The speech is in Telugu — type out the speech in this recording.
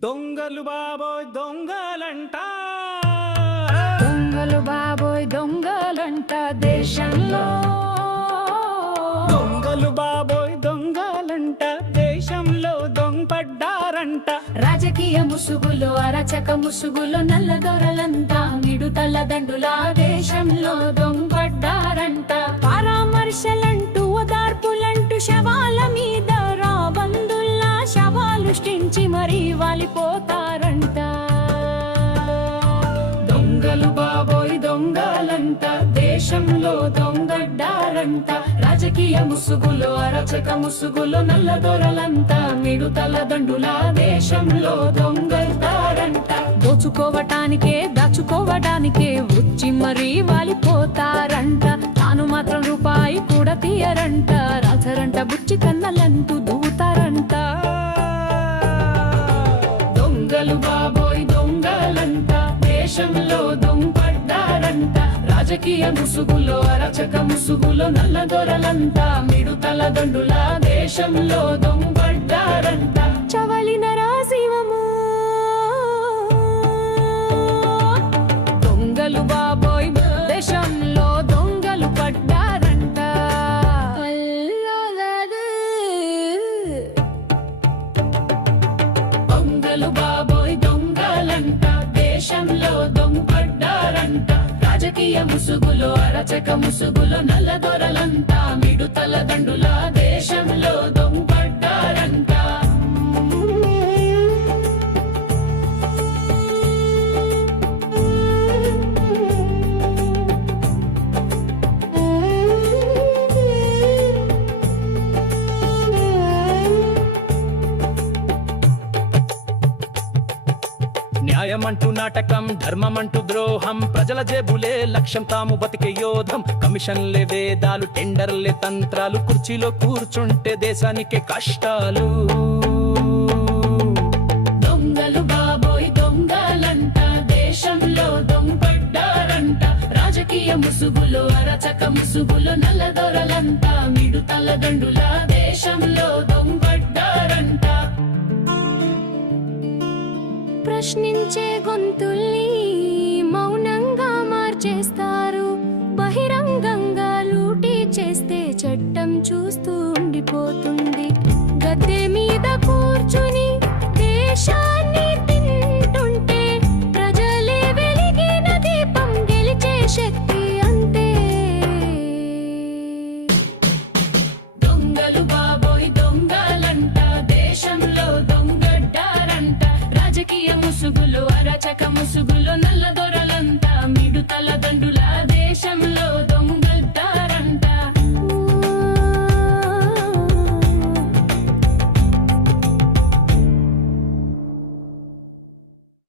దొంగలు బాబోయ్ దొంగలంట, దొంగలు బాబోయ్ దొంగలంట దేశంలో. దొంగలు బాబోయ్ దొంగలంట దేశంలో దొంగపడ్డారంట. రాజకీయ ముసుగులు అరచక ముసుగులు నల్లదొరలంతా మిడుతల దండుల దేశంలో దొంగపడ్డారంట. పరామర్శలంటూ ఓదార్పులంటూ శవాల మీద రాబందుల్లా శవాలు సృష్టించి మరీ వాలిపోతారంట. దొంగలు బాబోయ్ దొంగలంట దేశంలో దొంగడ్డారంట. రాజకీయ ముసుగులు అరచక ముసుగులు నల్లదొరలంతా మిడుతల దండుల దేశంలో దొంగల్తారంట. దోచుకోవటానికే దాచుకోవడానికే వచ్చి మరీ వాలిపోతారంట. తాను మాత్రం రూపాయి కూడా తీయరంట. రాజరంట బుచ్చి కన్నలంటూ దూతారంట. దొంగలు బాబోయ్ దొంగలంట దేశంలో దొంగపడ్డారంట. రాజకీయ ముసుగులో అరచక ముసుగులో నల్లదొరలంతా మిడుతల దండుల దేశంలో దొంగపడ్డారంట. చవలిన రాశివము దొంగలు బాబోయ్ దేశంలో దొంగలు పడ్డారంట. దొంగలు బాబోయ్ దొంగలంట దేశంలో దొంగపడ్డారంట. రాజకీయ ముసుగులో అరచక ముసుగులో నల్లదొరలంతా మిడుతల దండుల దేశంలో దొంగపడ్డారంట. న్యాయమంటూ నాటకం, ధర్మమంటూ ద్రోహం, ప్రజల జేబులే లక్ష్యం, తాము బతికే యోధం. కమిషన్లే వేదాలు, టెండర్లే తంత్రాలు, కుర్చీలో కూర్చుంటే దేశానికే కష్టాలు. దొంగలు బాబోయ్ దొంగలంట దేశంలో దొంగపడ్డారంట. రాజకీయ ముసుగులు అరచక ముసుగులు నల్లదొరలంతా మిడుతల దండుల దేశంలో దొంగపడ్డారంట. ప్రశ్నించే గొంతుల్ని మౌనంగా మార్చేస్తారు. బహిరంగంగా లూటీ చేస్తే చట్టం చూస్తూ ఉండిపోతుంది. గద్దె మీద కూర్చుని దేశాన్ని తింటుంటే ప్రజలే వెలిగిన దీపం గెలిచే శక్తి అంతే. దొంగలు బాబోయ్ దొంగలంట దేశంలో దొంగడ్డారంట. రాజకీయ ముసుగులు అరచక ముసుగులు నల్లదొర